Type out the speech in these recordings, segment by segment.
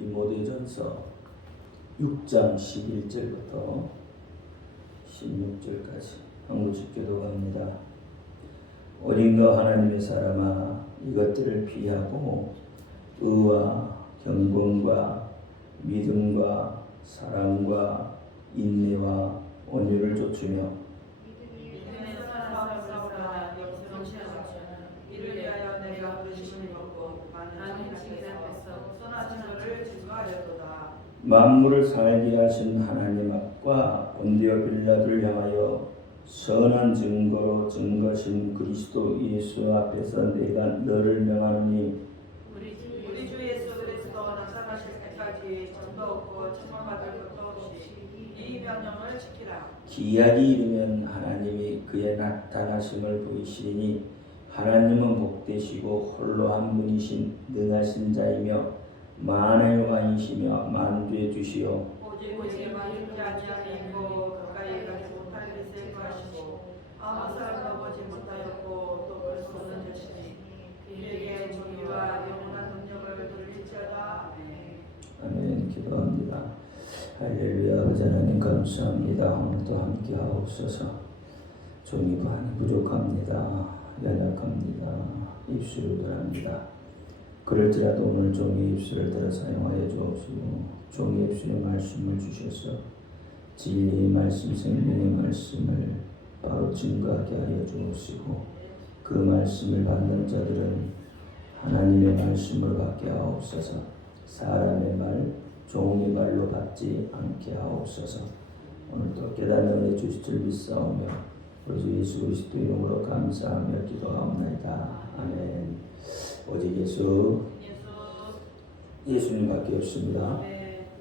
디모데전서 6장 11절부터 16절까지 한국식 교독합니다. 어린가 하나님의 사람아, 이것들을 피하고 의와 경건과 믿음과 사랑과 인내와 온유를 좇으며 이를 위하여 내가 부르심을 받고 많은 지식 앞에서 선하신 것을 증거하려도다. 만물을 살게 하신 하나님 앞과 본디오 빌라도를 향하여 선한 증거로 증거신 그리스도 예수 앞에서 내가 너를 명하노니 우리 주 예수 그리스도 나타나실 때까지 전도 없고 책망받을 것도 없이 이 명령을 지키라. 기약이 이르면 하나님이 그의 나타나심을 보이시리니 하나님은 복되시고 홀로 한 분이신 능하신 자이며 만의 왕이시며 만주의 주시오. 오직 많이 아니하고 가까이 가지 못할 일을 하시고 아무 사람도 보지 못하였고 또 볼 수 없는 자시니 이에게 정의와 영원한 능력을 돌릴지어다. 아멘. 기도합니다. 할렐루야. 아버지 하나님 감사합니다. 오늘도 함께 하옵소서. 종이 많이 부족합니다. 연약합니다. 입술을 들합니다. 그럴지라도 오늘 종의 입술을 들어 사용하여 주옵시고 종의 입술에 말씀을 주셔서 진리의 말씀, 생명의 말씀을 바로 증거하게 하여 주옵시고 그 말씀을 받는 자들은 하나님의 말씀으로 받게 하옵소서. 사람의 말, 종의 말로 받지 않게 하옵소서. 오늘도 깨닫는 은혜 주실 줄 믿사오며 우리 주 예수 그리스도 이름으로 감사하며 기도하옵나이다. 아멘. 오직 예수님밖에 없습니다.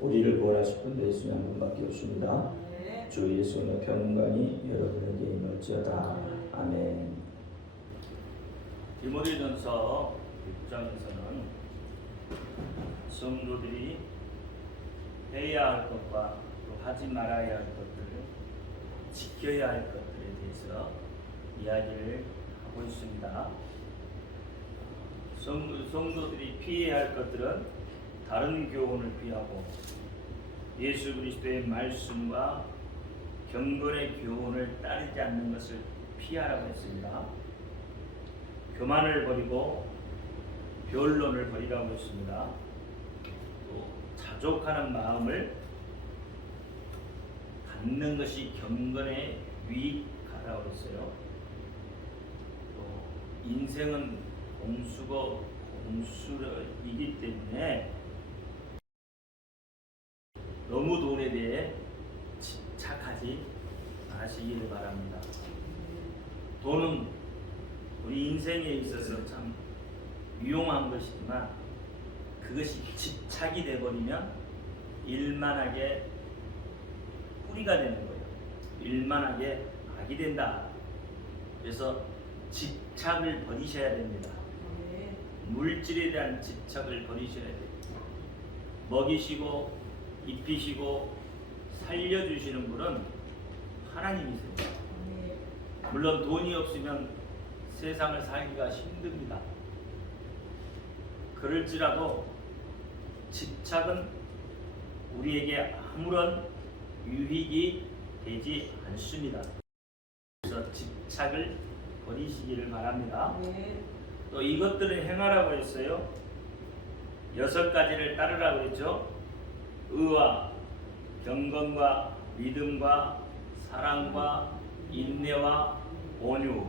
우리를 구원하실 분 예수님 한 분밖에 없습니다. 주 예수의 평강이 여러분에게 임할지어다. 아멘. 디모데전서 6장에서는 성도들이 해야 할 것과 또 하지 말아야 할 것들을 지켜야 할 것들에 대해서 이야기를 하고 있습니다. 성도들이 피해야 할 것들은 다른 교훈을 피하고 예수 그리스도의 말씀과 경건의 교훈을 따르지 않는 것을 피하라고 했습니다. 교만을 버리고 변론을 버리라고 했습니다. 또 자족하는 마음을 갖는 것이 경건에 유익하다고 했어요. 또 인생은 공수이기 때문에 너무 돈에 대해 집착하지 마시기를 바랍니다. 돈은 우리 인생에 있어서 참 유용한 것이지만 그것이 집착이 되어버리면 일만하게 뿌리가 되는 거예요. 일만하게 악이 된다. 그래서 집착을 버리셔야 됩니다. 물질에 대한 집착을 버리셔야 돼요. 먹이시고 입히시고 살려주시는 분은 하나님이세요. 물론 돈이 없으면 세상을 살기가 힘듭니다. 그럴지라도 집착은 우리에게 아무런 유익이 되지 않습니다. 그래서 집착을 버리시기를 바랍니다. 또 이것들을 행하라고 했어요. 6가지를 따르라고 했죠. 의와 경건과 믿음과 사랑과 인내와 온유,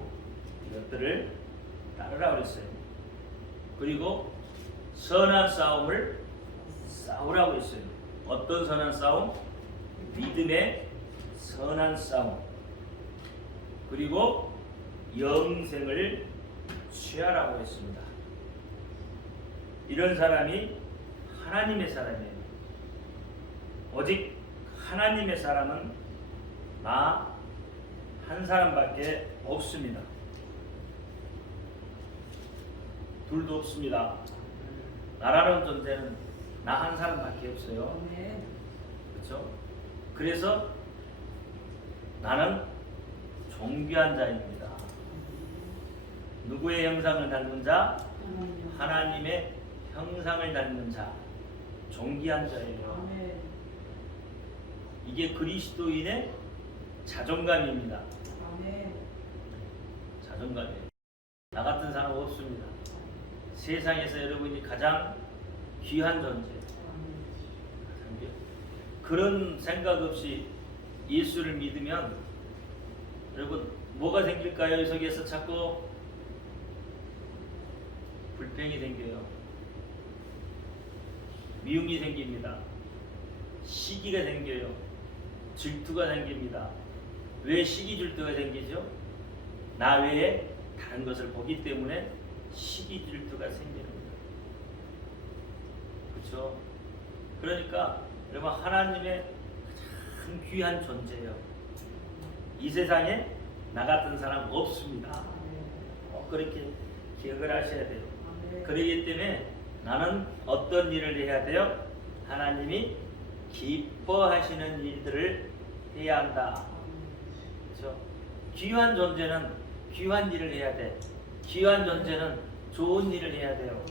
이것들을 따르라고 했어요. 그리고 선한 싸움을 싸우라고 했어요. 어떤 선한 싸움? 믿음의 선한 싸움. 그리고 영생을 취하라고 했습니다. 이런 사람이 하나님의 사람이에요. 오직 하나님의 사람은 나 한 사람밖에 없습니다. 둘도 없습니다. 나라는 존재는 나 한 사람밖에 없어요. 그렇죠? 그래서 나는 존귀한 자입니다. 누구의 형상을 닮은 자? 하나님의 형상을 닮은 자. 존귀한 자예요. 아멘. 이게 그리스도인의 자존감입니다. 아멘. 자존감이에요. 나 같은 사람 없습니다. 세상에서 여러분이 가장 귀한 존재. 그런 생각 없이 예수를 믿으면 여러분 뭐가 생길까요? 이 속에서 자꾸 불평이 생겨요. 미움이 생깁니다. 시기가 생겨요. 질투가 생깁니다. 왜 시기 질투가 생기죠? 나 외에 다른 것을 보기 때문에 시기 질투가 생기는 거예요. 그렇죠? 그러니까 여러분 하나님의 가장 귀한 존재예요. 이 세상에 나 같은 사람 없습니다. 그렇게 기억을 하셔야 돼요. 그렇기 때문에 나는 어떤 일을 해야 돼요? 하나님이 기뻐하시는 일들을 해야 한다. 그렇죠? 귀한 존재는 귀한 일을 해야 돼. 귀한 존재는 좋은 일을 해야 돼요.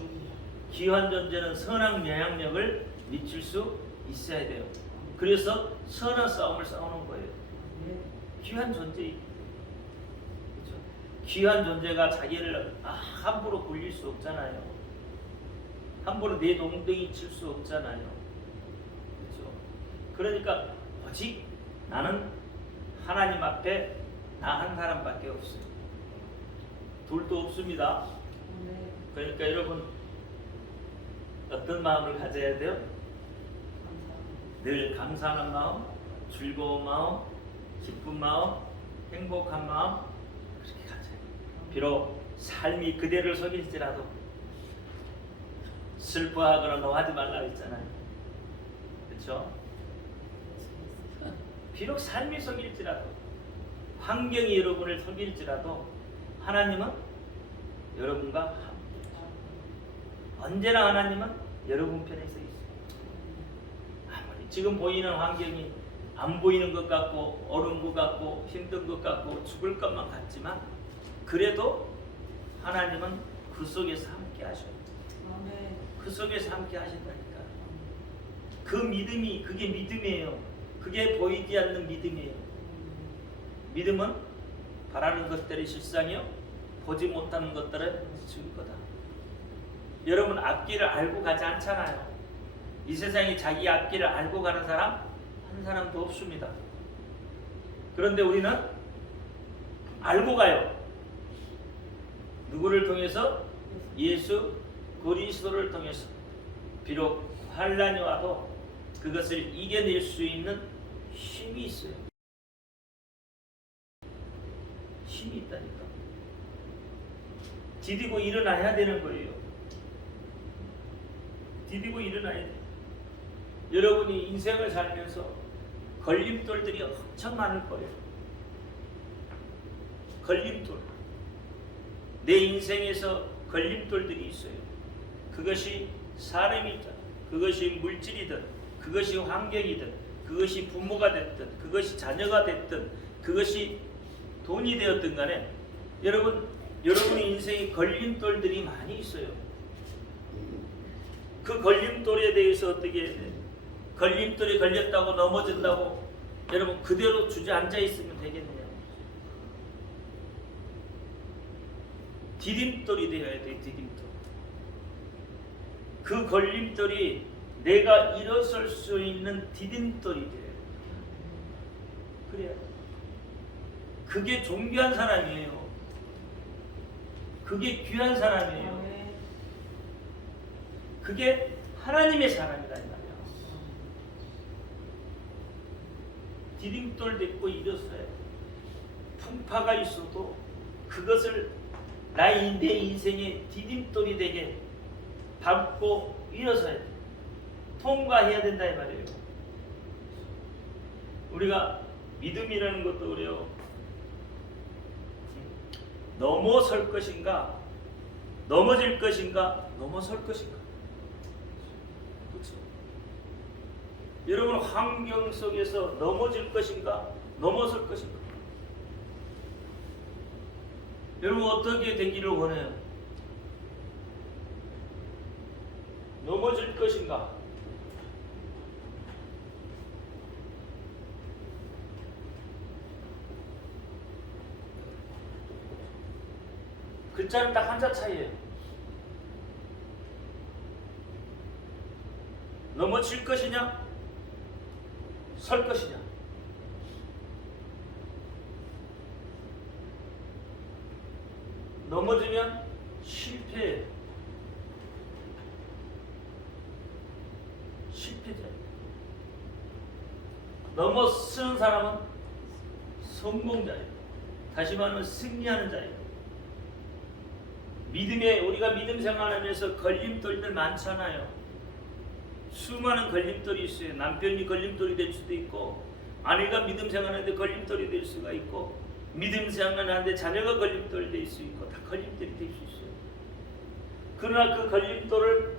귀한 존재는 선한 영향력을 미칠 수 있어야 돼요. 그래서 선한 싸움을 싸우는 거예요. 귀한 존재. 그렇죠? 귀한 존재가 자기를 함부로 굴릴 수 없잖아요. 함부로 내 동댕이 칠 수 없잖아요. 그렇죠? 그러니까 오직 나는 하나님 앞에 나 한 사람밖에 없어요. 둘도 없습니다. 그러니까 여러분 어떤 마음을 가져야 돼요? 늘 감사하는 마음, 즐거운 마음, 기쁜 마음, 행복한 마음 그렇게 가져요. 비록 삶이 그대를 속일지라도 슬퍼하거나 노하지 말라 했잖아요. 그렇죠? 비록 삶이 속일지라도 환경이 여러분을 속일지라도 하나님은 여러분과 함께 언제나 하나님은 여러분 편에 서 있어요. 아무리 지금 보이는 환경이 안 보이는 것 같고 어려운 것 같고 힘든 것 같고 죽을 것만 같지만 그래도 하나님은 그 속에서 함께 하셔요. 그 속에서 함께 하신다니까. 그 믿음이 그게 믿음이에요. 그게 보이지 않는 믿음이에요. 믿음은 바라는 것들이 실상이요 보지 못하는 것들은 증거다. 여러분 앞길을 알고 가지 않잖아요. 이 세상에 자기 앞길을 알고 가는 사람 한 사람도 없습니다. 그런데 우리는 알고 가요. 누구를 통해서? 예수 그리스도를 통해서. 비록 환난이 와도 그것을 이겨낼 수 있는 힘이 있어요. 힘이 있다니까. 디디고 일어나야 되는 거예요. 디디고 일어나야 돼요. 여러분이 인생을 살면서 걸림돌들이 엄청 많을 거예요. 걸림돌. 내 인생에서 걸림돌들이 있어요. 그것이 사람이든, 그것이 물질이든, 그것이 환경이든, 그것이 부모가 됐든, 그것이 자녀가 됐든, 그것이 돈이 되었든 간에 여러분의 인생에 걸림돌들이 많이 있어요. 그 걸림돌에 대해서 어떻게 해야 돼? 걸림돌에 걸렸다고 넘어진다고 여러분 그대로 주저앉아 있으면 되겠느냐? 디딤돌이 되어야 돼. 디딤돌. 그 걸림돌이 내가 일어설 수 있는 디딤돌이 돼요. 그래야 그게 존귀한 사람이에요. 그게 귀한 사람이에요. 그게 하나님의 사람이다 이 말이야. 디딤돌 딛고 일어서야 돼. 풍파가 있어도 그것을 내 인생의 디딤돌이 되게 밟고 일어서야 돼. 통과해야 된다 이 말이에요. 우리가 믿음이라는 것도 그래요. 넘어설 것인가, 넘어질 것인가, 넘어설 것인가. 그렇죠? 여러분 환경 속에서 넘어질 것인가, 넘어설 것인가. 여러분 어떻게 되기를 원해요? 넘어질 것인가, 글자는 딱 한자 차이예요. 넘어질 것이냐, 설 것이냐. 넘어지면 실패예요. 실패자. 넘어서는 사람은 성공자예요. 다시 말하면 승리하는 자예요. 믿음에 우리가 믿음 생활하면서 걸림돌들 많잖아요. 수많은 걸림돌이 있어요. 남편이 걸림돌이 될 수도 있고, 아내가 믿음 생활하는데 걸림돌이 될 수가 있고, 믿음 생활하는데 자녀가 걸림돌이 될 수 있고, 다 걸림돌이 될 수 있어요. 그러나 그 걸림돌을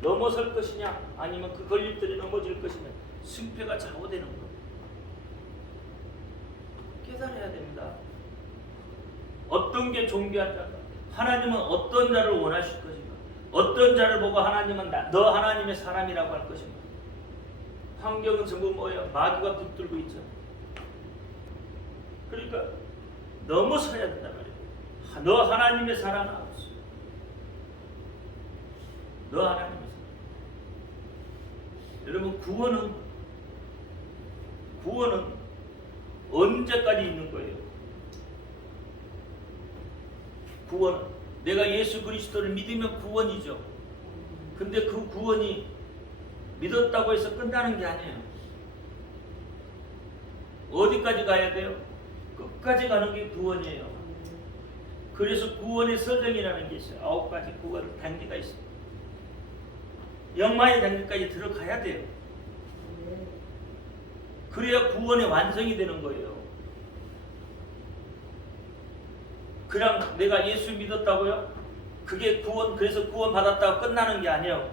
넘어설 것이냐, 아니면 그 걸림돌이 넘어질 것이냐, 승패가 좌우되는 거예요. 깨달아야 됩니다. 어떤 게 존귀한 자가, 하나님은 어떤 자를 원하실 것인가, 어떤 자를 보고 하나님은 너 하나님의 사람이라고 할 것인가. 환경은 전부 뭐예요? 마귀가 붙들고 있죠. 그러니까 넘어서야 된단 말이에요. 너 하나님의 사람, 너 하나님의 사람. 여러분, 구원은 언제까지 있는 거예요? 구원은 내가 예수 그리스도를 믿으면 구원이죠. 근데 그 구원이 믿었다고 해서 끝나는 게 아니에요. 어디까지 가야 돼요? 끝까지 가는 게 구원이에요. 그래서 구원의 서정이라는 게 있어요. 9가지 구원 단계가 있어요. 영마의 단계까지 들어가야 돼요. 그래야 구원의 완성이 되는 거예요. 그냥 내가 예수 믿었다고요? 그게 구원, 그래서 구원 받았다고 끝나는 게 아니에요.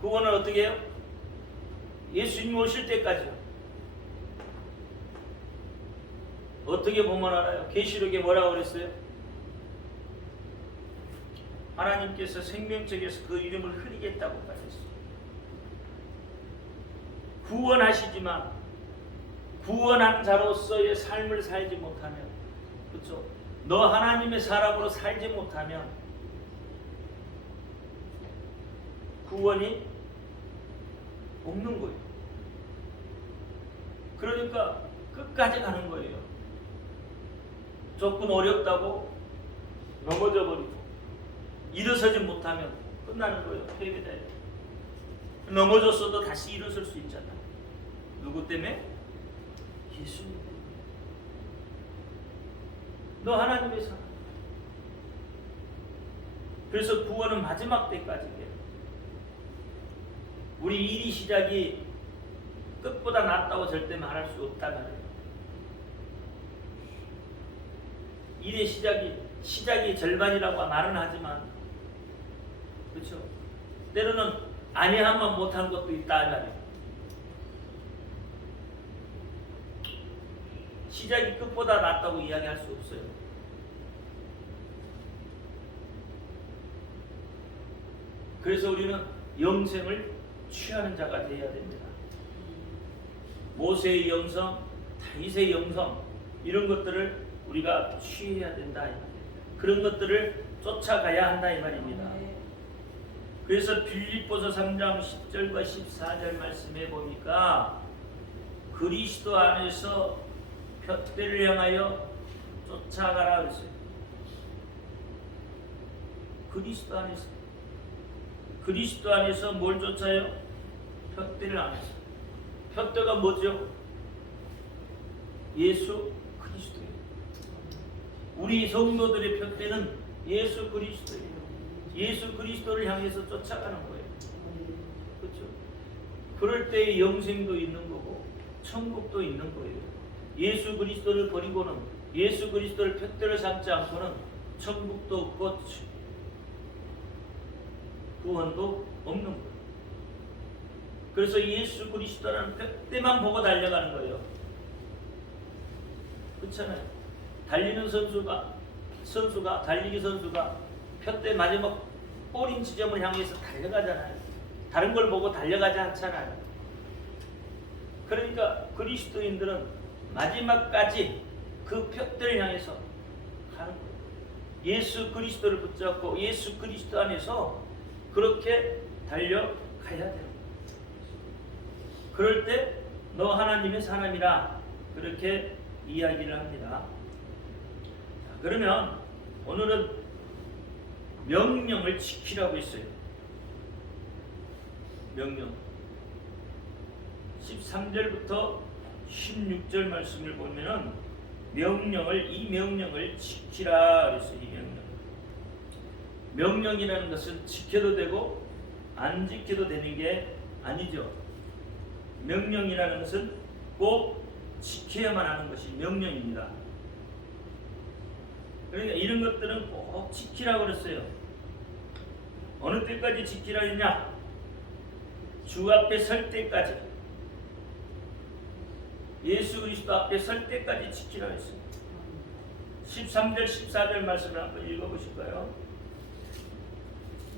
구원은 어떻게 해요? 예수님 오실 때까지요. 어떻게 보면 알아요? 계시록에 뭐라고 그랬어요? 하나님께서 생명책에서 그 이름을 흐리겠다고 하셨어요. 구원하시지만 구원한 자로서의 삶을 살지 못하면, 그렇죠? 너 하나님의 사람으로 살지 못하면 구원이 없는 거예요. 그러니까 끝까지 가는 거예요. 조금 어렵다고 넘어져 버리고 일어서지 못하면 끝나는 거예요. 회개자예요. 넘어졌어도 다시 일어설 수 있잖아요. 누구 때문에? 예수님 때문에. 너 하나님의 사람. 그래서 구원은 마지막 때까지 돼요. 우리 일이 시작이 끝보다 낫다고 절대 말할 수 없다 말이에요. 일의 시작이 절반이라고 말은 하지만, 그렇죠? 때로는 아니하면 못한 것도 있다 말이에요. 시작이 끝보다 낫다고 이야기할 수 없어요. 그래서 우리는 영생을 취하는 자가 되어야 됩니다. 모세의 영성, 다윗의 영성, 이런 것들을 우리가 취해야 된다. 그런 것들을 쫓아가야 한다 이 말입니다. 그래서 빌립보서 3장 10절과 14절 말씀에 보니까 그리스도 안에서 푯대를 향하여 쫓아가라 그랬어요. 그리스도 안에서 뭘 쫓아요? 푯대를 안에서. 푯대가 뭐죠? 예수 그리스도예요. 우리 성도들의 푯대는 예수 그리스도예요. 예수 그리스도를 향해서 쫓아가는 거예요. 그렇죠? 그럴 때 영생도 있는 거고 천국도 있는 거예요. 예수 그리스도를 버리고는, 예수 그리스도를 푯대를 삼지 않고는 천국도 없고 구원도 없는 거예요. 그래서 예수 그리스도라는 푯대만 보고 달려가는 거예요. 그렇잖아요. 달리기 선수가 푯대 마지막 꼬린 지점을 향해서 달려가잖아요. 다른 걸 보고 달려가지 않잖아요. 그러니까 그리스도인들은 마지막까지 그 푯대를 향해서 가는 거예요. 예수 그리스도를 붙잡고 예수 그리스도 안에서 그렇게 달려가야 돼요. 그럴 때 너 하나님의 사람이라 그렇게 이야기를 합니다. 자, 그러면 오늘은 명령을 지키라고 했어요. 명령. 13절부터 16절 말씀을 보면은 이 명령을 지키라 그랬어요. 이 명령. 명령이라는 것은 지켜도 되고 안 지켜도 되는 게 아니죠. 명령이라는 것은 꼭 지켜야만 하는 것이 명령입니다. 그러니까 이런 것들은 꼭 지키라고 그랬어요. 어느 때까지 지키라 했냐? 주 앞에 설 때까지. 예수 그리스도 앞에 설 때까지 지키라고 했어요. 13절 14절 말씀을 한번 읽어보실까요?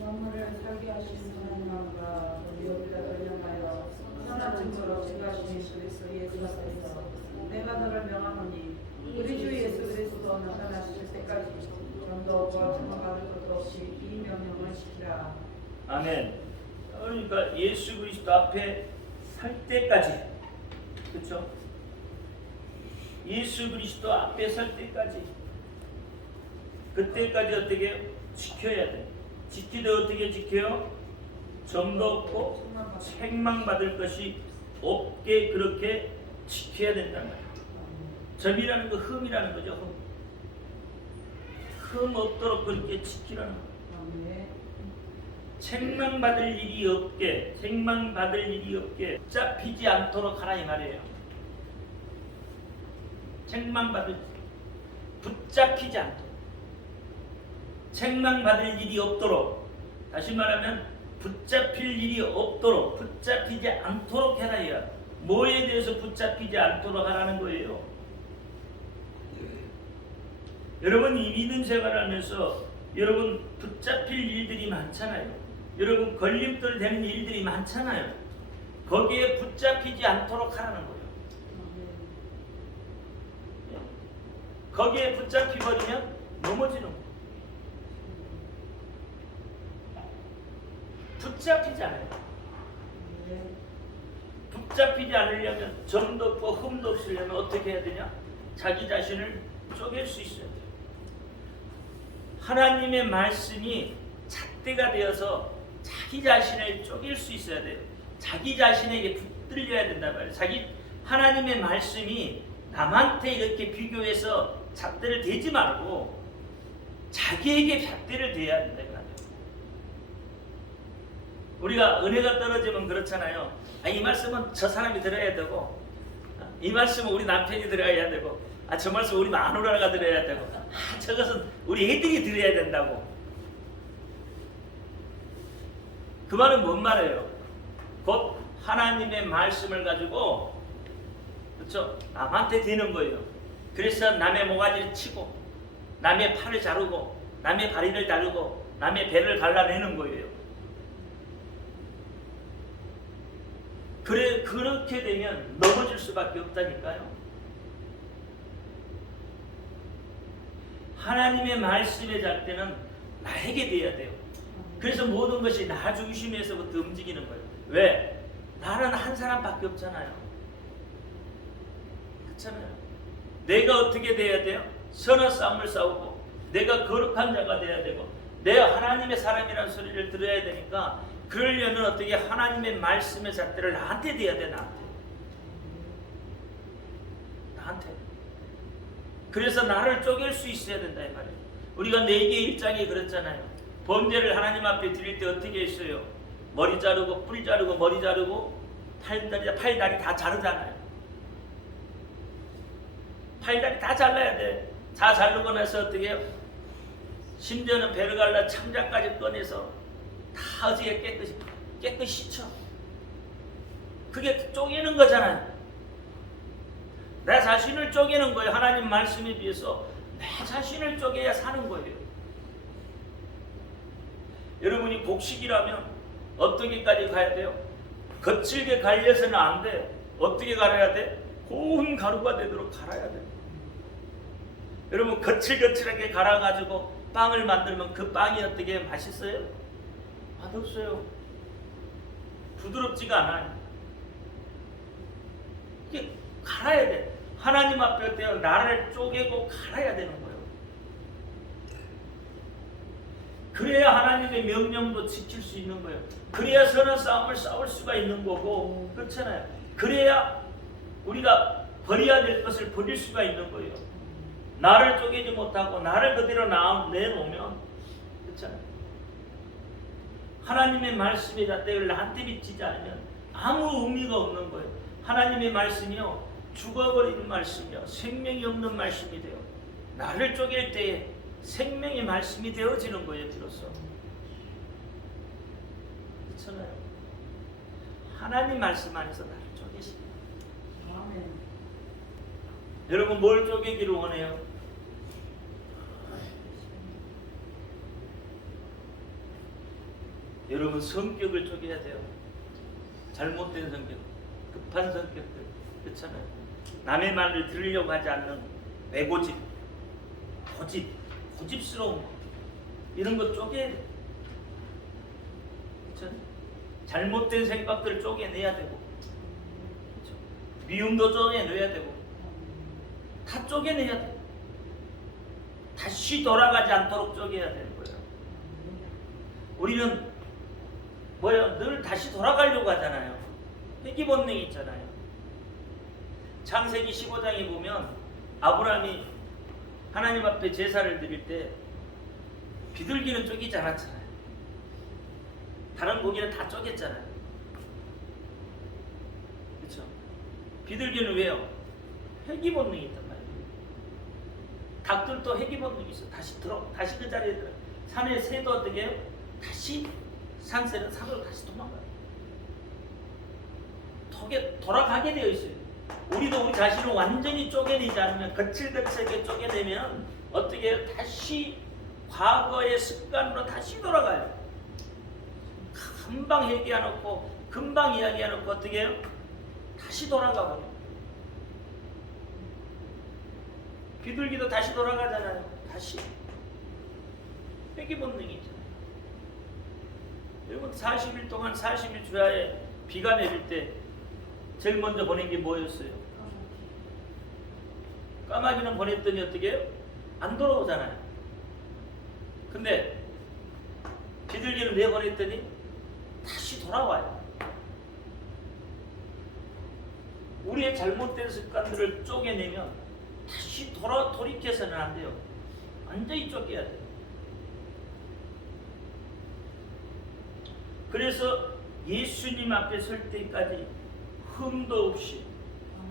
만물을 살게 하신 하나님과 우리가 전령하여 선한 증거로 증거하신 그리스도 예수 안에서 내가 너를 명하노니 우리 주 예수 그리스도 나타나실 때까지 전도와 증거받을 것도 없이 이 명령을 지키라. 아멘. 그러니까 예수 그리스도 앞에 설 때까지, 그렇죠? 예수 그리스도 앞에 설 때까지, 그때까지 어떻게 지켜야 돼? 지키되 어떻게 지켜요? 점도 없고 책망받을 것이 없게 그렇게 지켜야 된단 말이에요. 점이라는 거 흠이라는 거죠. 흠 없도록 그렇게 지키라는 거예요. 책망받을 일이 없게, 붙잡히지 않도록 하라 이 말이에요. 붙잡히지 않도록, 책망받을 일이 없도록, 다시 말하면 붙잡힐 일이 없도록, 붙잡히지 않도록 해라 이야. 뭐에 대해서 붙잡히지 않도록 하라는 거예요? 여러분 이 믿음 생활을 하면서 여러분 붙잡힐 일들이 많잖아요. 여러분 걸림돌 되는 일들이 많잖아요. 거기에 붙잡히지 않도록 하라는 거예요. 거기에 붙잡히버리면 넘어지는 거예요. 붙잡히지 않아요. 붙잡히지 않으려면 점도 없고 흠도 없으려면 어떻게 해야 되냐? 자기 자신을 쪼갤 수 있어야 돼요. 하나님의 말씀이 잣대가 되어서 자기 자신을 쪼갤 수 있어야 돼요. 자기 자신에게 붙들려야 된단 말이에요. 하나님의 말씀이 남한테 이렇게 비교해서 잣대를 대지 말고 자기에게 잣대를 대야 된다. 우리가 은혜가 떨어지면 그렇잖아요. 이 말씀은 저 사람이 들어야 되고, 이 말씀은 우리 남편이 들어야 되고, 저 말씀 우리 마누라가 들어야 되고, 저것은 우리 애들이 들어야 된다고. 그 말은 뭔 말이에요? 곧 하나님의 말씀을 가지고, 그렇죠? 남한테 대는 거예요. 그래서 남의 모가지를 치고, 남의 팔을 자르고, 남의 다리를 자르고, 남의 배를 갈라내는 거예요. 그렇게 되면 넘어질 수밖에 없다니까요. 하나님의 말씀의 잣대는 나에게 돼야 돼요. 그래서 모든 것이 나 중심에서부터 움직이는 거예요. 왜? 나는 한 사람밖에 없잖아요. 그렇잖아요. 내가 어떻게 돼야 돼요? 선한 싸움을 싸우고 내가 거룩한 자가 돼야 되고 내가 하나님의 사람이라는 소리를 들어야 되니까 그러려면 어떻게 하나님의 말씀의 잣대를 나한테 대야 돼. 나한테. 그래서 나를 쪼갤 수 있어야 된다 이 말이에요. 우리가 4개 1장에 그랬잖아요. 범죄를 하나님 앞에 드릴 때 어떻게 했어요? 머리 자르고 뿌리 자르고 머리 자르고 팔다리 다 자르잖아요. 팔다리 다 잘라야 돼. 다 자르고 나서 어떻게 해요? 심지어는 배를 갈라 창자까지 꺼내서 다 어지게 깨끗이 씻죠. 그게 쪼개는 거잖아요. 내 자신을 쪼개는 거예요. 하나님 말씀에 비해서 내 자신을 쪼개야 사는 거예요. 여러분이 곡식이라면 어떻게까지 가야 돼요? 거칠게 갈려서는 안 돼. 어떻게 갈아야 돼? 고운 가루가 되도록 갈아야 돼. 여러분 거칠거칠하게 갈아가지고 빵을 만들면 그 빵이 어떻게 맛있어요? 맛없어요. 부드럽지가 않아요. 이게 갈아야 돼. 하나님 앞에 어때요? 나를 쪼개고 갈아야 되는 거예요. 그래야 하나님의 명령도 지킬 수 있는 거예요. 그래야 선한 싸움을 싸울 수가 있는 거고, 그렇잖아요. 그래야 우리가 버려야 될 것을 버릴 수가 있는 거예요. 나를 쪼개지 못하고 나를 그대로 내놓으면, 그렇잖아요. 하나님의 말씀의 잣대를 나한테 비치지 않으면 아무 의미가 없는 거예요. 하나님의 말씀이요, 죽어버리는 말씀이요, 생명이 없는 말씀이 돼요. 나를 쪼갤 때에 생명의 말씀이 되어지는 거예요, 비로소. 그렇잖아요. 하나님 말씀 안에서 나를 쪼개십니다. 아멘. 여러분 뭘 쪼개기를 원해요? 여러분 성격을 쪼개야 돼요. 잘못된 성격, 급한 성격들, 그렇잖아요. 남의 말을 들으려고 하지 않는 외고집, 고집스러운 거, 이런 거 쪼개야 돼요. 그렇죠? 잘못된 생각들을 쪼개내야 되고, 그렇죠? 미움도 쪼개내야 되고, 다 쪼개내야 돼. 다시 돌아가지 않도록 쪼개야 되는 거예요. 우리는 뭐예요? 늘 다시 돌아가려고 하잖아요. 회귀 본능이 있잖아요. 창세기 15장에 보면 아브라함이 하나님 앞에 제사를 드릴 때 비둘기는 쪼개지 않았잖아요. 다른 고기는 다 쪼갰잖아요. 그렇죠? 비둘기는 왜요? 회귀 본능이 있단 말이에요. 닭들도 회귀 본능이 있어. 다시 그 자리에 들어. 산의 새도 어떻게 해요? 다시 산새는 산으로 다시 도망가요. 돌아가게 되어 있어요. 우리도 우리 자신을 완전히 쪼개내지 않으면, 거칠게 쪼개내면 어떻게 해요? 다시 과거의 습관으로 다시 돌아가요. 금방 얘기해놓고 금방 이야기해놓고 어떻게 해요? 다시 돌아가 버려요. 비둘기도 다시 돌아가잖아요. 다시 회귀 본능이 있잖아요. 여러분 40일 동안 40일 주야에 비가 내릴 때 제일 먼저 보낸 게 뭐였어요? 까마귀는 보냈더니 어떻게 해요? 안 돌아오잖아요. 근데 비둘기는 내보냈더니 다시 돌아와요. 우리의 잘못된 습관들을 쪼개내면 다시 돌이켜서는 안 돼요. 완전히 쪼개야 돼요. 그래서 예수님 앞에 설 때까지 흠도 없이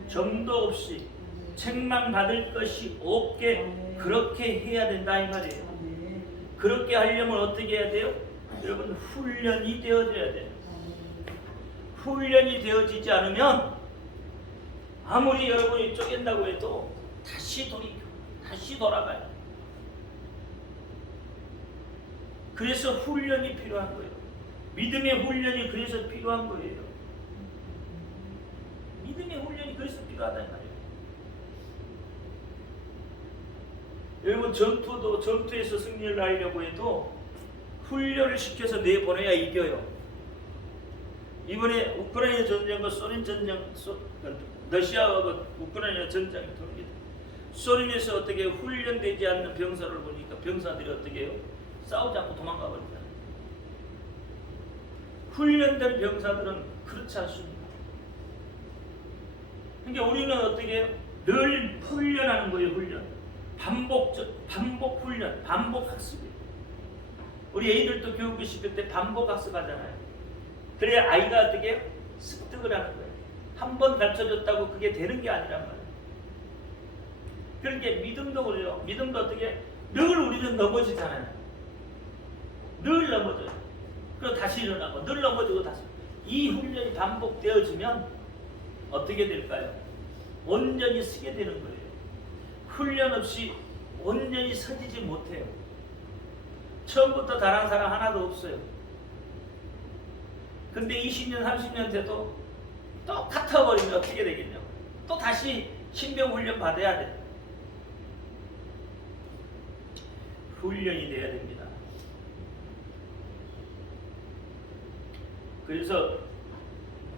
점도 없이 책망받을 것이 없게 그렇게 해야 된다 이 말이에요. 그렇게 하려면 어떻게 해야 돼요? 여러분 훈련이 되어져야 돼요. 훈련이 되어지지 않으면 아무리 여러분이 쪼갠다고 해도 다시 돌아가요. 그래서 훈련이 필요한 거예요. 믿음의 훈련이 그래서 필요한 거예요. 믿음의 훈련이 그래서 필요하단 말이에요. 여러분 전투에서 승리를 하려고 해도 훈련을 시켜서 내보내야 이겨요. 이번에 우크라이나 전쟁과 소련 전쟁, 러시아와 우크라이나 전쟁이 돌게 돼요. 소련에서 어떻게 훈련되지 않는 병사를 보니까 병사들이 어떻게 해요? 싸우지 않고 도망가 버립니다. 훈련된 병사들은 그렇지 않습니다. 그러니까 우리는 어떻게 해요? 늘 훈련하는 거예요. 훈련. 반복 훈련, 반복 학습이에요. 우리 애들도 교육을 시킬 때 반복 학습하잖아요. 그래야 아이가 어떻게 해요? 습득을 하는 거예요. 한 번 가르쳐줬다고 그게 되는 게 아니란 말이에요. 그러니까 믿음도 그래요. 믿음도 어떻게 늘 우리는 넘어지잖아요. 늘 넘어져요. 그리고 다시 일어나고 늘 넘어지고 다시. 이 훈련이 반복되어지면 어떻게 될까요? 온전히 서게 되는 거예요. 훈련 없이 온전히 서지지 못해요. 처음부터 잘한 사람 하나도 없어요. 근데 20년, 30년 돼도 똑같아 버리면 어떻게 되겠냐고. 또 다시 신병 훈련 받아야 돼. 훈련이 되어야 됩니다. 그래서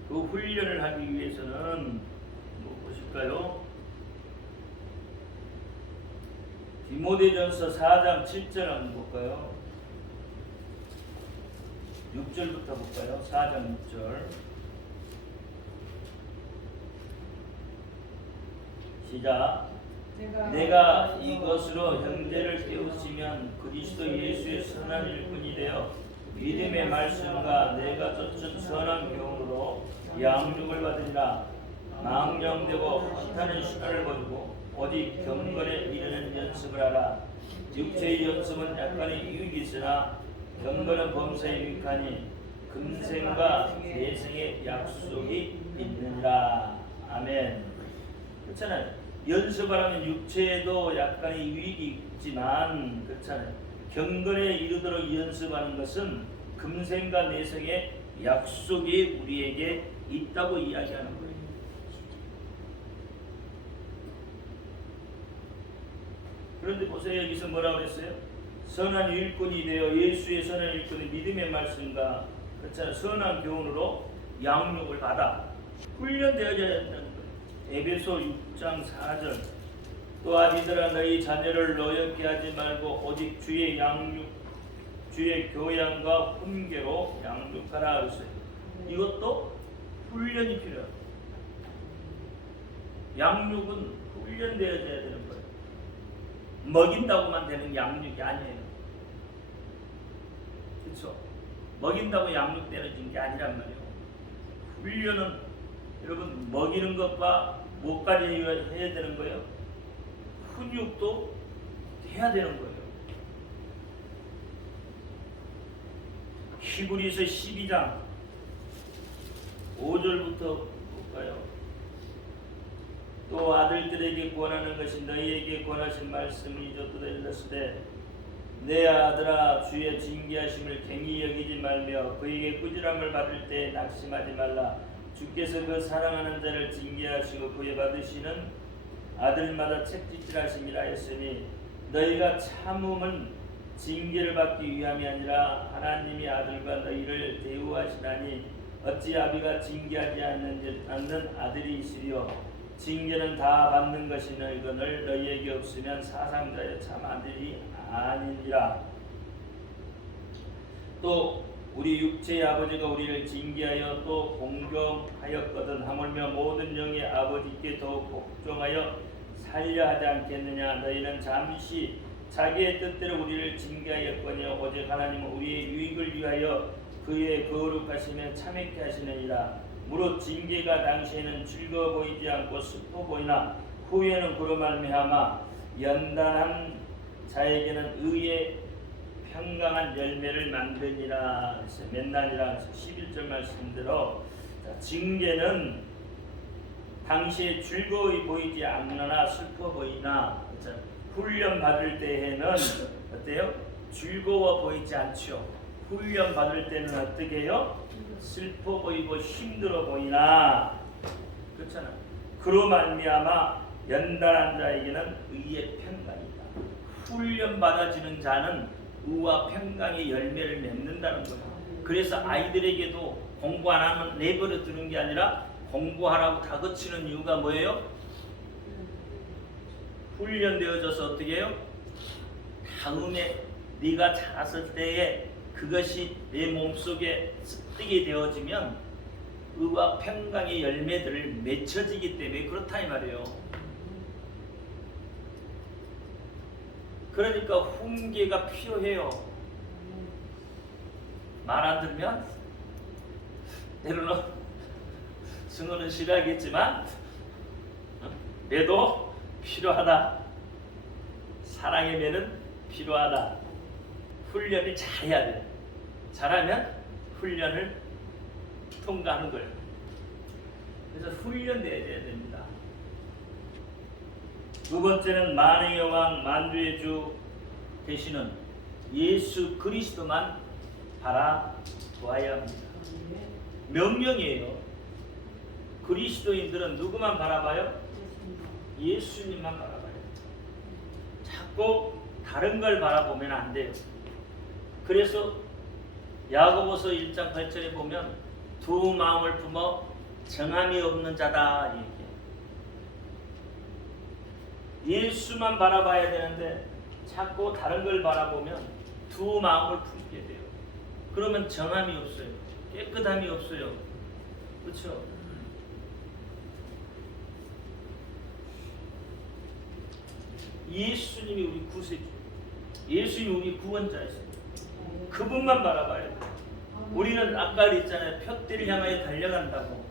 그 훈련을 하기 위해서는 뭐 보실까요? 디모데전서 4장 7절 한번 볼까요? 6절부터 볼까요? 4장 6절 시작. 내가 이것으로 형제를 깨우치면 그리스도 예수의 선한 일꾼이 되어 믿음의 말씀과 내가 쫓은 선한 교훈으로 양육을 받으리라. 망령되고 허탄한 시간을 버리고 오직 경건에 이르는 연습을 하라. 육체의 연습은 약간의 유익이 있으나 경건은 범사에 유익하니 금생과 내생의 약속이 있느니라. 아멘. 그렇잖아요. 연습하라면 육체에도 약간의 유익이 있지만 그렇잖아요. 경건에 이르도록 연습하는 것은 금생과 내생의 약속이 우리에게 있다고 이야기하는 거예요. 그런데 보세요. 여기서 뭐라고 그랬어요? 선한 일꾼이 되어 예수의 선한 일꾼의 믿음의 말씀과 그렇잖아요. 선한 교훈으로 양육을 받아 훈련되어져야 된다는 거예요. 에베소 6장 4절 또 아비들아 너희 자녀를 노엽게 하지 말고 오직 주의 양육 주의 교양과 훈계로 양육하라 하셨어요. 이것도 훈련이 필요해요. 양육은 훈련되어져야 되는 거예요. 먹인다고만 되는 양육이 아니에요. 그렇죠? 먹인다고 양육되는 게 아니란 말이에요. 훈련은 여러분 먹이는 것과 뭐까지 해야 되는 거예요? 훈육도 해야 되는 거예요. 히브리서 12장 5절부터 볼까요? 또 아들들에게 권하는 것이 너희에게 권하신 말씀이 저도 일렀으되 내 아들아 주의 징계하심을 갱히 여기지 말며 그에게 꾸지람을 받을 때 낙심하지 말라. 주께서 그 사랑하는 자를 징계하시고 그에 받으시는 아들마다 책짓질하심이라 했으니 너희가 참음은 징계를 받기 위함이 아니라 하나님이 아들과 너희를 대우하시나니 어찌 아비가 징계하지 않는 아들이 있으리요. 징계는 다 받는 것이 너희거늘 너희에게 없으면 사상자의 참 아들이 아니니라. 또 우리 육체의 아버지가 우리를 징계하여 또 공경하였거든 하물며 모든 영의 아버지께 더욱 복종하여 살려 하지 않겠느냐. 너희는 잠시 자기의 뜻대로 우리를 징계하였거니와 오직 하나님은 우리의 유익을 위하여 그의 거룩하심에 참회케 하시느니라. 무릇 징계가 당시에는 즐거워 보이지 않고 슬퍼 보이나 후에는 그로 말미암아 연단한 자에게는 의의 평강한 열매를 만드니라. 맨날이라 11절 말씀대로 징계는 당시에 즐거워 보이지 않으나 슬퍼 보이나 훈련 받을 때에는 어때요? 즐거워 보이지 않죠. 훈련 받을 때는 어떻게 해요? 슬퍼 보이고 힘들어 보이나 그렇잖아. 그로 말미암아 연단한 자에게는 의의 평강이 있다. 훈련 받아지는 자는 의와 평강의 열매를 맺는다는 거예요. 그래서 아이들에게도 공부 안 하면 내버려 두는 게 아니라 공부하라고 다그치는 이유가 뭐예요? 훈련되어져서 어떻게 해요? 다음에 네가 자랐을 때에 그것이 내 몸속에 습득이 되어지면 의와 평강의 열매들을 맺혀지기 때문에 그렇다 이 말이에요. 그러니까 훈계가 필요해요. 말 안 들으면 때로는 승호는 싫어하겠지만 매도 필요하다. 사랑의 매는 필요하다. 훈련을 잘해야 돼. 잘하면 훈련을 통과하는 거예요. 그래서 훈련되어야 됩니다. 두 번째는 만왕의 왕 만주의 주 되시는 예수 그리스도만 바라보아야 합니다. 명령이에요. 그리스도인들은 누구만 바라봐요? 예수님만 바라봐요. 자꾸 다른 걸 바라보면 안 돼요. 그래서 야고보서 1장 8절에 보면 두 마음을 품어 정함이 없는 자다 얘기해요. 예수만 바라봐야 되는데 자꾸 다른 걸 바라보면 두 마음을 품게 돼요. 그러면 정함이 없어요. 깨끗함이 없어요. 그렇죠? 예수님이 우리 구세주, 예수님이 우리 구원자이세요. 그분만 바라봐야 돼요. 우리는 아까 그랬잖아요. 표대를 향하여 달려간다고.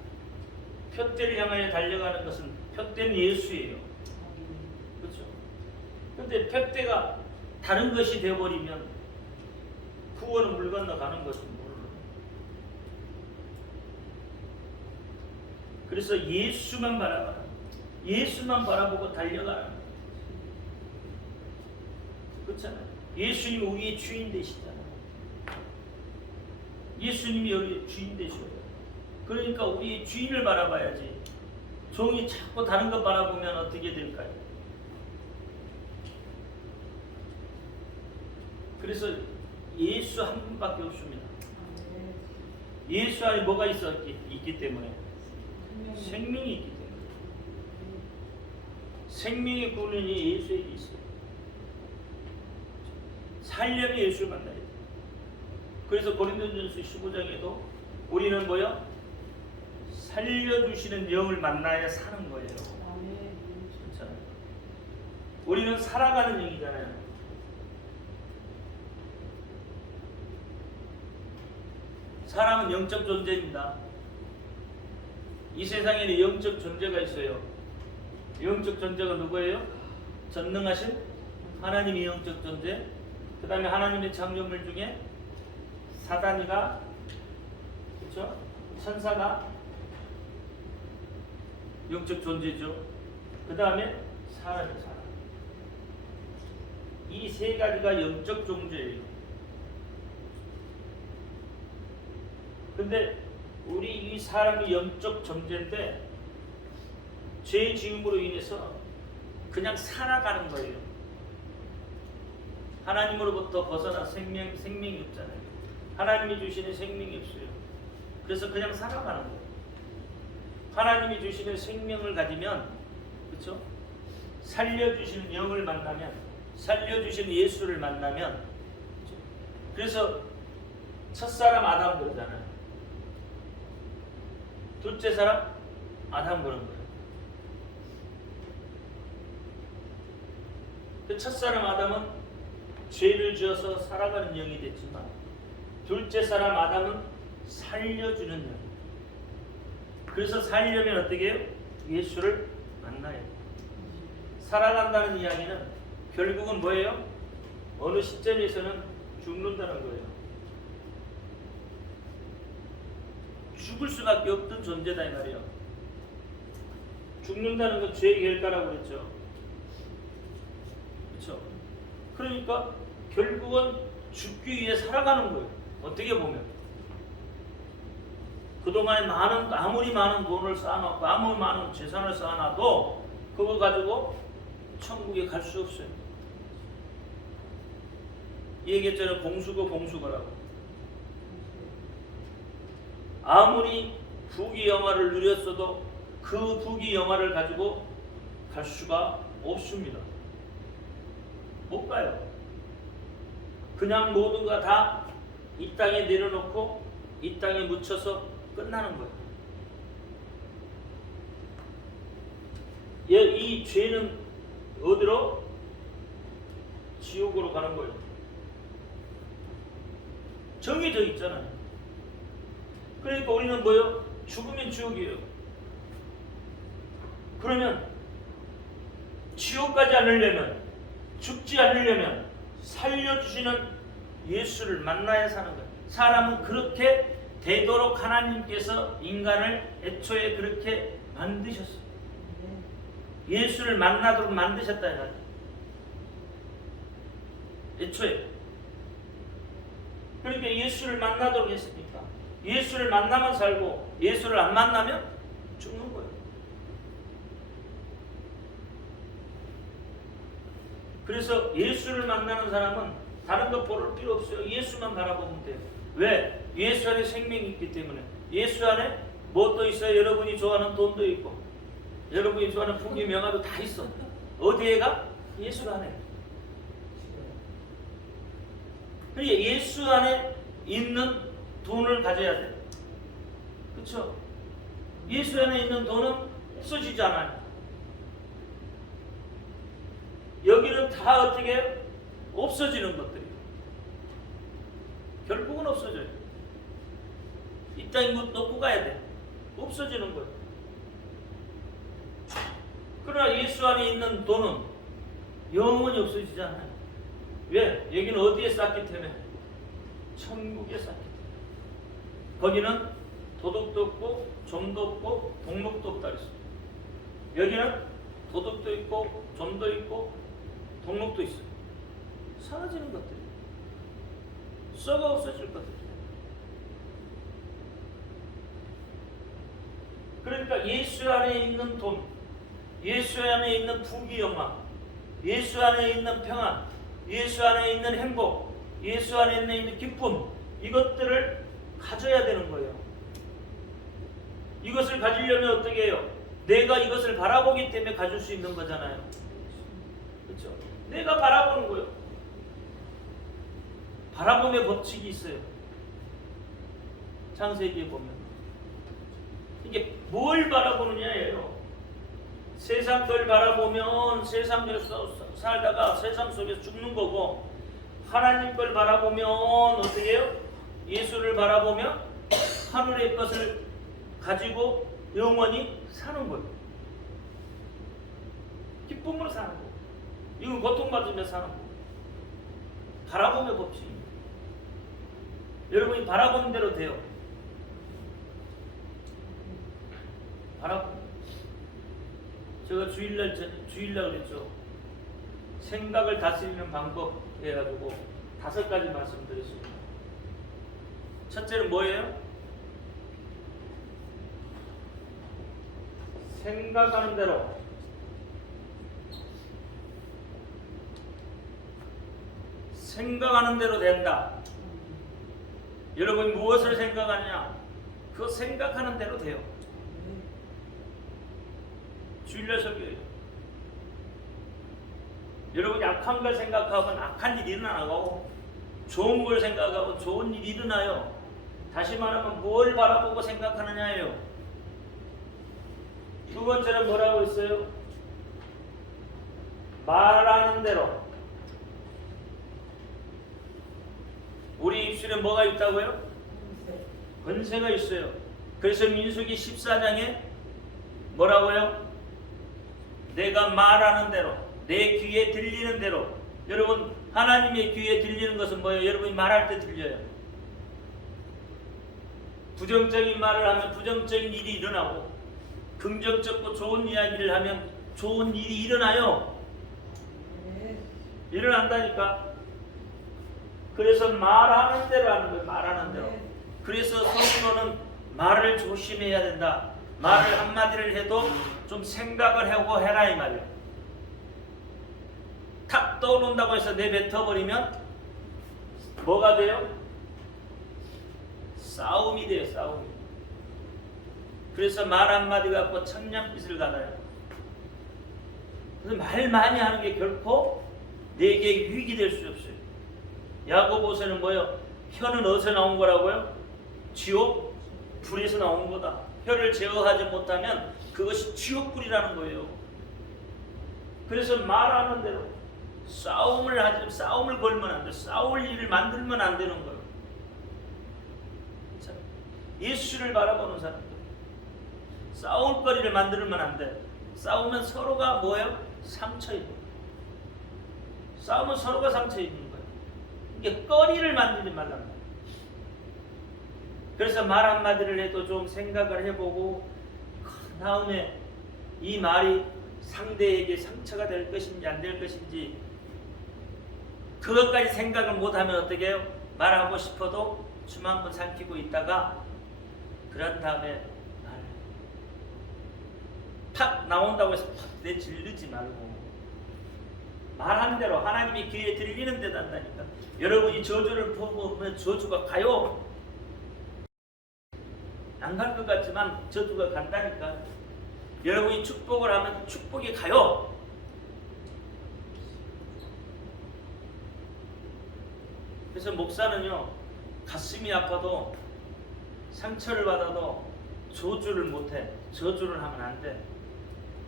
표대를 향하여 달려가는 것은 표대는 예수예요. 그렇죠? 근데 표대가 다른 것이 되어버리면 구원은 물 건너가는 것은 몰라. 그래서 예수만 바라봐. 예수만 바라보고 달려가는 거예요. 그렇잖아요. 예수님이 우리의 주인 되시잖아요. 예수님이 우리의 주인 되셔요. 그러니까 우리의 주인을 바라봐야지. 종이 자꾸 다른 것 바라보면 어떻게 될까요? 그래서 예수 한 분밖에 없습니다. 예수 안에 뭐가 있기 때문에? 생명이 있기 때문에. 생명의 근원이 예수에게 있어요. 살려면 예수를 만나야 돼요. 그래서 고린도전서 15장에도 우리는 뭐요? 살려주시는 영을 만나야 사는 거예요. 그렇잖아요. 우리는 살아가는 영이잖아요. 사람은 영적 존재입니다. 이 세상에는 영적 존재가 있어요. 영적 존재가 누구예요? 전능하신 하나님이 영적 존재. 그 다음에 하나님의 창조물 중에 사단이가, 그렇죠? 천사가 영적 존재죠. 그 다음에 사람이 사람. 이 세 가지가 영적 존재예요. 근데 우리 이 사람이 영적 존재인데 죄의 지음으로 인해서 그냥 살아가는 거예요. 하나님으로부터 벗어나 생명이 없잖아요. 하나님이 주시는 생명이 없어요. 그래서 그냥 살아가는 거예요. 하나님이 주시는 생명을 가지면, 그렇죠? 살려주시는 영을 만나면, 살려주시는 예수를 만나면, 그렇죠? 그래서 첫사람 아담 그러잖아요. 둘째 사람 아담 그런 거예요. 그 첫사람 아담은 죄를 지어서 살아가는 영이 됐지만 둘째 사람 아담은 살려주는 영. 그래서 살려면 어떻게 해요? 예수를 만나야 돼요. 살아간다는 이야기는 결국은 뭐예요? 어느 시점에서는 죽는다는 거예요. 죽을 수밖에 없던 존재다 이 말이에요. 죽는다는 건 죄의 결과라고 그랬죠. 그렇죠? 그러니까 결국은 죽기 위해 살아가는 거예요. 어떻게 보면 그동안에 아무리 많은 돈을 쌓아놓고 아무리 많은 재산을 쌓아놔도 그거 가지고 천국에 갈 수 없어요. 얘기했잖아요. 공수거라고. 아무리 부귀 영화를 누렸어도 그 부귀 영화를 가지고 갈 수가 없습니다. 못 가요. 그냥 모든 거 다 이 땅에 내려놓고 이 땅에 묻혀서 끝나는 거예요. 이 죄는 어디로? 지옥으로 가는 거예요. 정해져 있잖아요. 그러니까 우리는 뭐예요? 죽으면 지옥이에요. 그러면 지옥 가지 않으려면, 죽지 않으려면 살려주시는 예수를 만나야 사는 거예요. 사람은 그렇게 되도록 하나님께서 인간을 애초에 그렇게 만드셨어요. 예수를 만나도록 만드셨다 이거예요. 애초에. 그러니까 예수를 만나도록 했으니까 예수를 만나면 살고 예수를 안 만나면 죽는 거예요. 그래서 예수를 만나는 사람은 다른 거 볼 필요 없어요. 예수만 바라보면 돼요. 왜? 예수 안에 생명이 있기 때문에. 예수 안에 무엇도 있어요. 여러분이 좋아하는 돈도 있고 여러분이 좋아하는 부귀 명화도 다 있어. 어디에 가? 예수 안에. 그러니까 예수 안에 있는 돈을 가져야 돼. 그렇죠? 예수 안에 있는 돈은 없어지지 않아요. 여기는 다 어떻게 해요? 없어지는 것들이에요. 결국은 없어져요. 이 땅에 놓고 가야 돼. 없어지는 거예요. 그러나 예수 안에 있는 돈은 영원히 없어지지 않아요. 왜? 여기는 어디에 쌓기 때문에? 천국에 쌓기 때문에. 거기는 도둑도 없고 좀도 없고 동록도 없다 그랬어요. 여기는 도둑도 있고 좀도 있고 동록도 있어요. 사라지는 것들이에요. 썩어 없어질 것들이에요. 그러니까 예수 안에 있는 돈, 예수 안에 있는 부귀영화, 예수 안에 있는 평안, 예수 안에 있는 행복, 예수 안에 있는 기쁨, 이것들을 가져야 되는 거예요. 이것을 가지려면 어떻게 해요? 내가 이것을 바라보기 때문에 가질 수 있는 거잖아요. 그렇죠? 내가 바라보는 거예요. 바라봄의 법칙이 있어요. 창세기에 보면 이게 뭘 바라보느냐예요. 세상 걸 바라보면 세상 속에서 살다가 세상 속에서 죽는 거고, 하나님 걸 바라보면 어떻게 해요? 예수를 바라보면 하늘의 것을 가지고 영원히 사는 거예요. 기쁨으로 사는 거예요. 이건 고통받으며 사는 거예요. 바라봄의 법칙입니다. 여러분이 바라보는 대로 돼요. 제가 주일날 그랬죠. 생각을 다스리는 방법 해가지고 5가지 말씀드렸습니다. 첫째는 뭐예요? 생각하는 대로 된다. 여러분이 무엇을 생각하느냐? 그 생각하는 대로 돼요. 주일날 설교예요. 여러분이 악한 걸 생각하면 악한 일이 일어나고, 좋은 걸 생각하면 좋은 일이 일어나요. 다시 말하면 뭘 바라보고 생각하느냐예요. 두 번째는 뭐라고 했어요? 말하는 대로. 우리 입술에 뭐가 있다고요? 권세가 있어요. 그래서 민수기 14장에 뭐라고요? 내가 말하는 대로, 내 귀에 들리는 대로. 여러분, 하나님의 귀에 들리는 것은 뭐예요? 여러분이 말할 때 들려요. 부정적인 말을 하면 부정적인 일이 일어나고, 긍정적고 좋은 이야기를 하면 좋은 일이 일어나요. 일어난다니까. 그래서 말하는 대로 하는 거예요. 말하는 대로. 그래서 성도는 말을 조심해야 된다. 말을 한마디를 해도 좀 생각을 하고 해라 이 말이에요. 탁 떠오른다고 해서 내뱉어버리면 뭐가 돼요? 싸움이 돼요. 싸움이. 그래서 말 한마디 갖고 천냥빚을 갚아요. 그래서 말 많이 하는 게 결코 내게 유익이 될 수 없어요. 야고보서는 뭐예요? 혀는 어디서 나온 거라고요? 지옥 불에서 나온 거다. 혀를 제어하지 못하면 그것이 지옥불이라는 거예요. 그래서 말하는 대로 싸움을 걸면 안 돼. 싸울 일을 만들면 안 되는 거예요. 자, 예수를 바라보는 사람들, 싸울 거리를 만들면 안 돼. 싸우면 서로가 뭐예요? 상처 입는 거예요. 싸우면 서로가 상처 입는 거예요. 이게 거리를 만들지 말란 말이에요. 그래서 말 한마디를 해도 좀 생각을 해보고, 그 다음에 이 말이 상대에게 상처가 될 것인지 안 될 것인지 그것까지 생각을 못하면 어떻게 해요? 말하고 싶어도 춤 한번 삼키고 있다가 그런 다음에 탁 나온다고 해서 팍 내질르지 말고 말한 대로 하나님이 귀에 들리는 데다 한다니까. 여러분이 저주를 보면 저주가 가요. 안 갈 것 같지만 저주가 간다니까. 여러분이 축복을 하면 축복이 가요. 그래서 목사는요, 가슴이 아파도 상처를 받아도 저주를 못해. 저주를 하면 안 돼.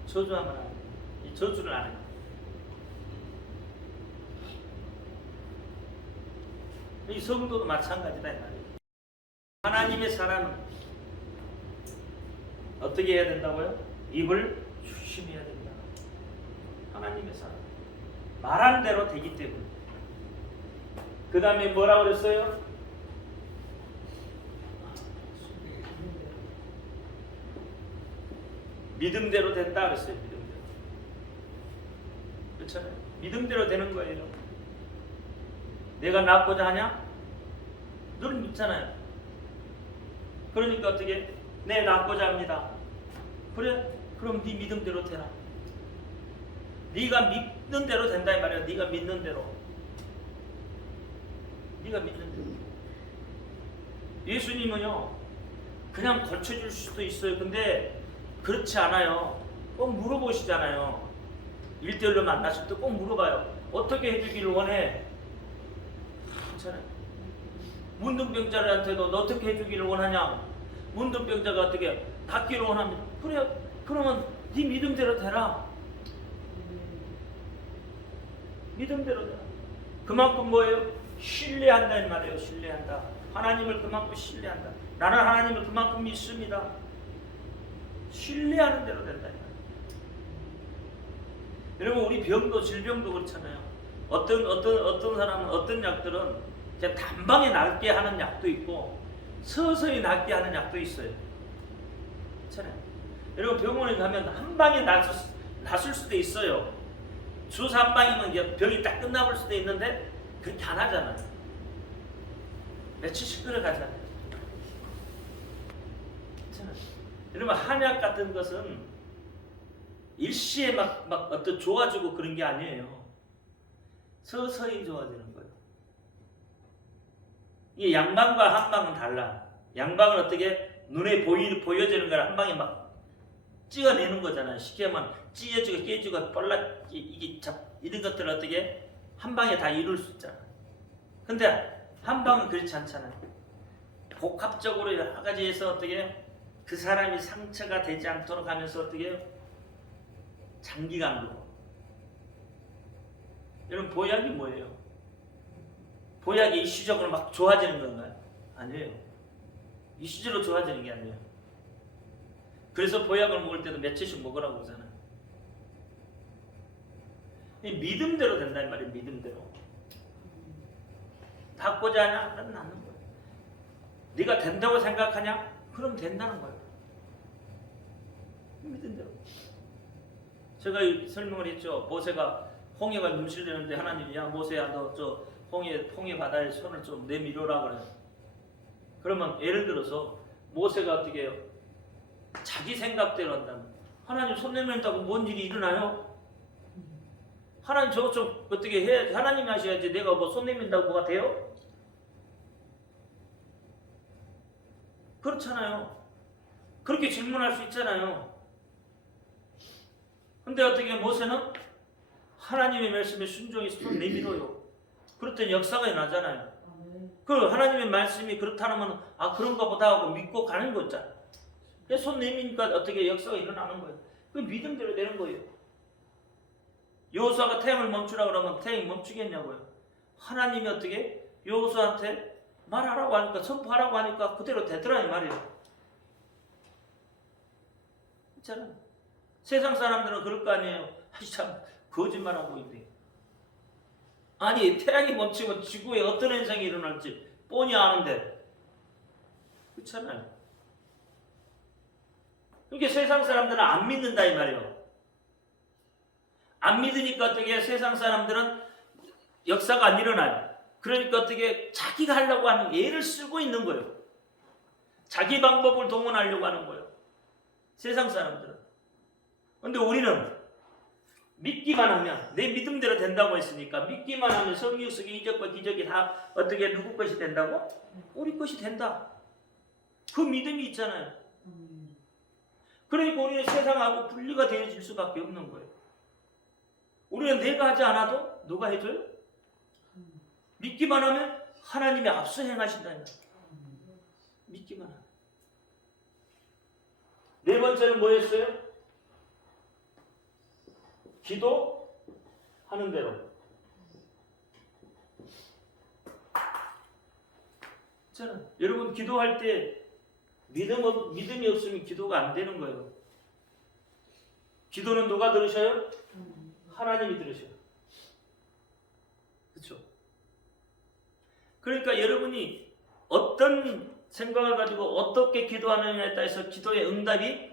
저주하면 안 돼. 이 저주를 안 해. 이 성도도 마찬가지다 이 말이에요. 하나님의 사람은 어떻게 해야 된다고요? 입을 조심해야 된다. 하나님의 사람 말하는 대로 되기 때문에. 그 다음에 뭐라고 그랬어요? 믿음대로 된다 그랬어요. 믿음대로. 그렇잖아요. 믿음대로 되는 거예요. 내가 낫고자 하냐? 너는 믿잖아요. 그러니까 어떻게? 내 낫고자 합니다. 그래? 그럼 네 믿음대로 되라. 네가 믿는 대로 된다 이 말이야. 네가 믿는 대로. 네가 믿는 대로. 예수님은요, 그냥 고쳐줄 수도 있어요. 근데 그렇지 않아요. 꼭 물어보시잖아요. 1대1로 만나실 때 꼭 물어봐요. 어떻게 해주기를 원해? 괜찮아요. 문둥병자한테도 너 어떻게 해주기를 원하냐? 문둥병자가 어떻게 낫기를 원하면 그래, 그러면 네 믿음대로 되라. 믿음대로 되라. 그만큼 뭐예요? 신뢰한다 이 말이에요. 신뢰한다. 하나님을 그만큼 신뢰한다. 나는 하나님을 그만큼 믿습니다. 신뢰하는 대로 된다. 여러분, 우리 병도 질병도 그렇잖아요. 어떤 사람은, 어떤 약들은 그냥 단방에 낫게 하는 약도 있고 서서히 낫게 하는 약도 있어요. 그렇잖아요. 여러분, 병원에 가면 한 방에 낫을 수도 있어요. 주사 한 방이면 병이 딱 끝나볼 수도 있는데 그렇게 안 하잖아요. 며칠씩 끌어가잖아요. 그렇잖아요. 여러분, 한약 같은 것은 일시에 막 어떤 좋아지고 그런 게 아니에요. 서서히 좋아지는 거예요. 이게 양방과 한방은 달라. 양방은 어떻게 눈에 보여지는 걸 한 방에 막 찍어내는 거잖아요. 쉽게 하면 찢어지고 깨지고 이런 것들을 어떻게 한 방에 다 이룰 수 있잖아요. 근데 한 방은 그렇지 않잖아요. 복합적으로 여러 가지에서 어떻게 그 사람이 상처가 되지 않도록 하면서 어떻게 장기간으로. 여러분, 보약이 뭐예요? 보약이 일시적으로 막 좋아지는 건가요? 아니에요. 일시적으로 좋아지는 게 아니에요. 그래서 보약을 먹을 때도 며칠씩 먹으라고 그러잖아요. 믿음대로 된다 이 말이에요. 믿음대로. 낫고자 하냐? 난 낫는 거예요. 네가 된다고 생각하냐? 그럼 된다는 거예요. 믿음대로. 제가 설명을 했죠. 모세가 홍해가 눈실되는데 하나님이 야 모세야 너 저 홍해 바다에 손을 좀 내밀어라 그래요. 그러면 예를 들어서 모세가 어떻게 해요? 자기 생각대로 한다면 하나님 손 내밀다고 뭔 일이 일어나요? 하나님 저거 좀 어떻게 해야지. 하나님이 하셔야지. 내가 뭐 손 내민다고 뭐가 돼요? 그렇잖아요. 그렇게 질문할 수 있잖아요. 근데 어떻게 모세는 하나님의 말씀에 순종해서 손 내밀어요. 그랬더니 역사가 일어나잖아요. 그 하나님의 말씀이 그렇다면 아 그런가 보다 하고 믿고 가는 거잖아요. 손 내미니까 어떻게 역사가 일어나는 거예요. 그 믿음대로 되는 거예요. 여호수아가 태양을 멈추라 그러면 태양이 멈추겠냐고요. 하나님이 어떻게 여호수아한테 말하라고 하니까 선포하라고 하니까 그대로 되더라 이 말이에요. 있잖아요. 세상 사람들은 그럴 거 아니에요. 참 거짓말하고 있네. 아니 태양이 멈추면 지구에 어떤 현상이 일어날지 뻔히 아는데. 그렇잖아요. 그러니까 세상 사람들은 안 믿는다 이 말이에요. 안 믿으니까 어떻게 세상 사람들은 역사가 안 일어나요. 그러니까 어떻게 자기가 하려고 하는 애를 쓰고 있는 거예요. 자기 방법을 동원하려고 하는 거예요. 세상 사람들은. 근데 우리는 믿기만 하면 내 믿음대로 된다고 했으니까 믿기만 하면 성경 속의 이적과 기적이 다 어떻게 누구 것이 된다고? 우리 것이 된다. 그 믿음이 있잖아요. 그러니까 우리는 세상하고 분리가 되어질 수밖에 없는 거예요. 우리는 내가 하지 않아도 누가 해줘요? 믿기만 하면 하나님이 앞서 행하신다는 거예요. 믿기만 하면. 네 번째는 뭐였어요? 기도하는 대로. 저는 여러분 기도할 때 믿음이 없으면 기도가 안 되는 거예요. 기도는 누가 들으셔요? 하나님이 들으셔요. 그렇죠? 그러니까 여러분이 어떤 생각을 가지고 어떻게 기도하느냐에 따라서 기도의 응답이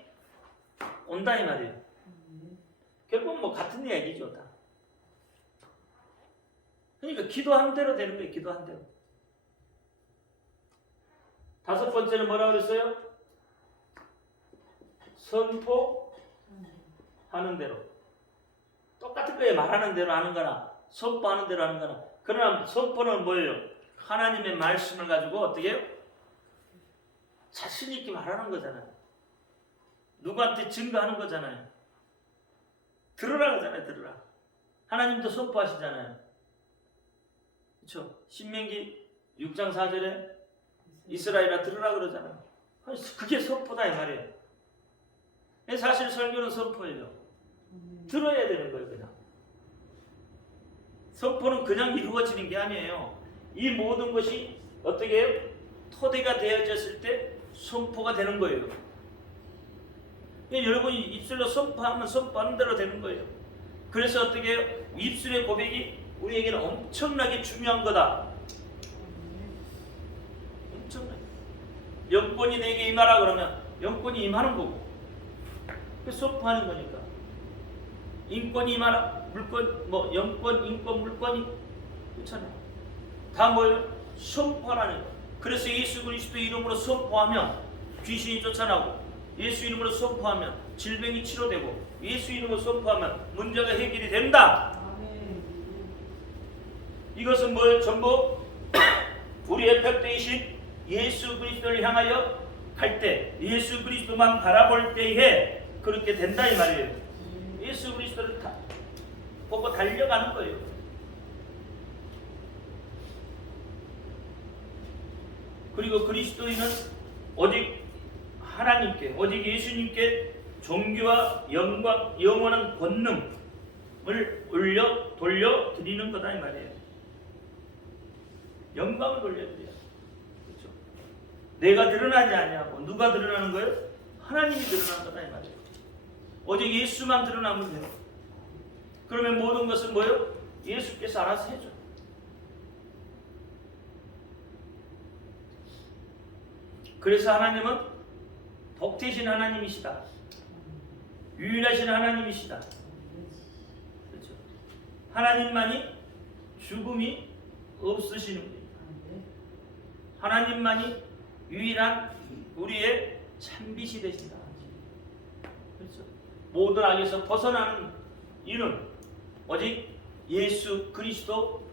온다 이 말이에요. 결국 뭐 같은 얘기죠 다. 그러니까 기도한 대로 되는 거예요. 기도한 대로. 다섯 번째는 뭐라고 그랬어요? 선포하는 대로. 똑같은 거예요. 말하는 대로 하는 거나 선포하는 대로 하는 거나. 그러나 선포는 뭐예요? 하나님의 말씀을 가지고 어떻게 해요? 자신 있게 말하는 거잖아요. 누구한테 증거하는 거잖아요. 들으라 그러잖아요. 들으라. 하나님도 선포하시잖아요. 그렇죠? 신명기 6장 4절에 이스라엘아 들으라 그러잖아요. 그게 선포다 이 말이에요. 사실 설교는 선포예요. 들어야 되는 거예요. 그냥. 선포는 그냥 이루어지는 게 아니에요. 이 모든 것이 어떻게 해요? 토대가 되어졌을 때 선포가 되는 거예요. 여러분이 입술로 선포하면 선포하는 대로 되는 거예요. 그래서 어떻게 해요? 입술의 고백이 우리에게는 엄청나게 중요한 거다. 엄청나게. 영권이 내게 임하라 그러면 영권이 임하는 거고. 그래서 선포하는 거니까. 인권이 임하라. 물권, 뭐 영권, 인권, 물권이 그렇잖아요. 다 뭐예요? 선포하라는 거예요. 그래서 예수 그리스도 이름으로 선포하면 귀신이 쫓아나고, 예수 이름으로 선포하면 질병이 치료되고, 예수 이름으로 선포하면 문제가 해결이 된다. 이것은 뭐예요? 전부 우리의 벽대이신 예수 그리스도를 향하여 갈 때, 예수 그리스도만 바라볼 때에 그렇게 된다 이 말이에요. 예수 그리스도를 보고 달려가는 거예요. 그리고 그리스도인은 오직 하나님께, 오직 예수님께 존귀와 영광, 영원한 권능을 돌려 드리는 거다 이 말이에요. 영광을 돌려드려요. 그렇죠? 내가 드러나지 않냐고. 누가 드러나는 거예요? 하나님이 드러나는 거다 이 말이에요. 오직 예수만 드러나면 돼요. 그러면 모든 것은 뭐예요? 예수께서 알아서 해줘. 그래서 하나님은 복되신 하나님이시다. 유일하신 하나님이시다. 그렇죠? 하나님만이 죽음이 없으시는 거예요. 하나님만이 유일한 우리의 참빛이 되신다. 그렇죠? 모든 악에서 벗어나는 이는 오직 예수 그리스도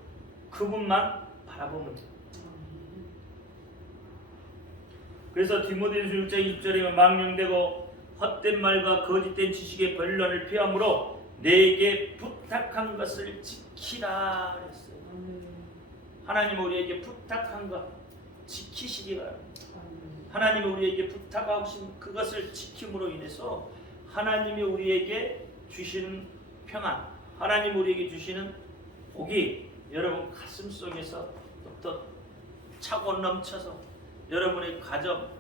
그분만 바라보면 돼요. 그래서 디모데후서 1장 20절에 망령되고 헛된 말과 거짓된 지식의 변론을 피함으로 내게 부탁한 것을 지키라 그랬어요. 하나님 우리에게 부탁한 것 지키시기 바랍니다. 하나님이 우리에게 부탁하신 그것을 지킴으로 인해서 하나님이 우리에게 주시는 평안, 하나님 우리에게 주시는 복이 여러분 가슴 속에서 또 차고 넘쳐서 여러분의 가정,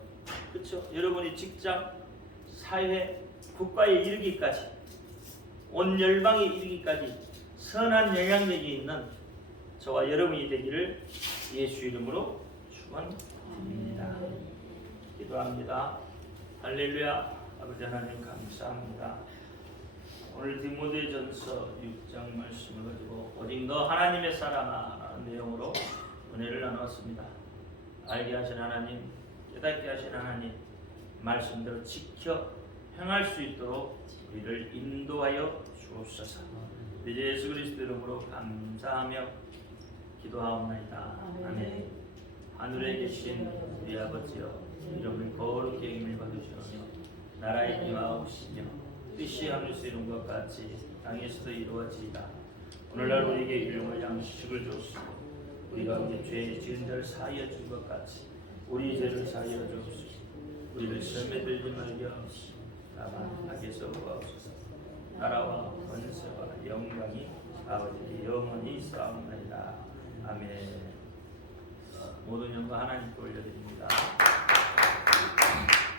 그렇죠? 여러분의 직장, 사회, 국가에 이르기까지, 온 열방에 이르기까지 선한 영향력이 있는 저와 여러분이 되기를 예수 이름으로 축원합니다. 기도합니다. 할렐루야. 아버지 하나님 감사합니다. 오늘 디모데전서 6장 말씀을 가지고 오직 너 하나님의 사랑아 라는 내용으로 은혜를 나누었습니다. 알게 하신 하나님, 깨닫게 하신 하나님, 말씀대로 지켜 행할 수 있도록 우리를 인도하여 주옵소서. 이제 예수 그리스도 이름으로 감사하며 기도하옵나이다. 아멘. 하늘에 계신 우리 아버지여, 이름을 거룩히 여김을 받으시오며 나라의 임하옵시며 뜻이 하늘에서 이룬 것 같이 땅에서도 이루어지이다. 오늘날 우리에게 일용할 양식을 주옵시고 우리가 우리 죄 지은 자를 사하여 준 것 같이 우리 죄를 사하여 주옵시고 우리를 시험에 들지 말게 하옵시고 다만 악에서 구하옵소서. 나라와 권세와 영광이 아버지께 영원히 있사옵나이다. 아멘. 모든 영광 하나님께 올려드립니다.